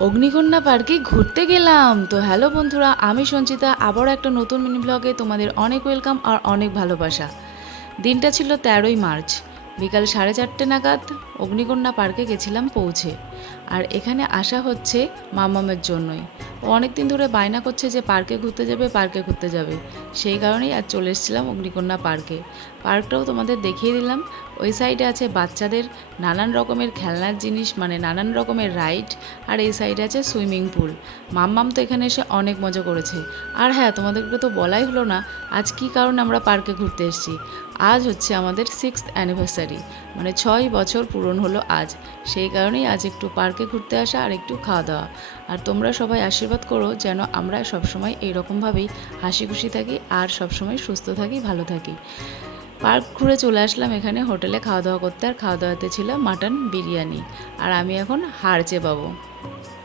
অগ্নিকন্যা পার্কে ঘুরতে গেলাম। তো হ্যালো বন্ধুরা, আমি সঞ্চিতা, আবারও একটা নতুন মিনি ব্লগে তোমাদের অনেক ওয়েলকাম আর অনেক ভালোবাসা। দিনটা ছিল তেরোই মার্চ, বিকাল সাড়ে চারটে নাগাদ অগ্নিকন্যা পার্কে গেছিলাম পৌঁছে। আর এখানে আসা হচ্ছে মামামের জন্যই। ও অনেক দিন ধরে বায়না করছে যে পার্কে ঘুরতে যাবে, পার্কে ঘুরতে যাবে। সেই কারণেই আজ চলে এসেছিলাম অগ্নিকন্যা পার্কে। পার্কটাও তোমাদের দেখিয়ে দিলাম। ওই সাইডে আছে বাচ্চাদের নানান রকমের খেলনার জিনিস মানে নানান রকমের রাইড আর এই সাইডে আছে সুইমিং পুল মাম্মাম তো এখানে এসে অনেক মজা করেছে। আর হ্যাঁ তোমাদেরকে তো বলাই হলো না, আজ কী কারণে আমরা পার্কে ঘুরতে এসেছি? আজ হচ্ছে আমাদের সিক্স অ্যানিভার্সারি মানে ছয় বছর পূরণ হলো আজ। সেই কারণেই আজ একটু পার্কে ঘুরতে আসা আর একটু খাওয়া দাওয়া। আর তোমরা সবাই আশীর্বাদ করো যেন আমরা সবসময় এইরকমভাবেই হাসি খুশি থাকি আর সবসময় সুস্থ থাকি, ভালো থাকি। পার্ক ঘুরে চলে আসলাম এখানে হোটেলে খাওয়া দাওয়া করতে। আর খাওয়া দাওয়াতে ছিল মাটন, বিরিয়ানি। আর আমি এখন হার চেবাবো।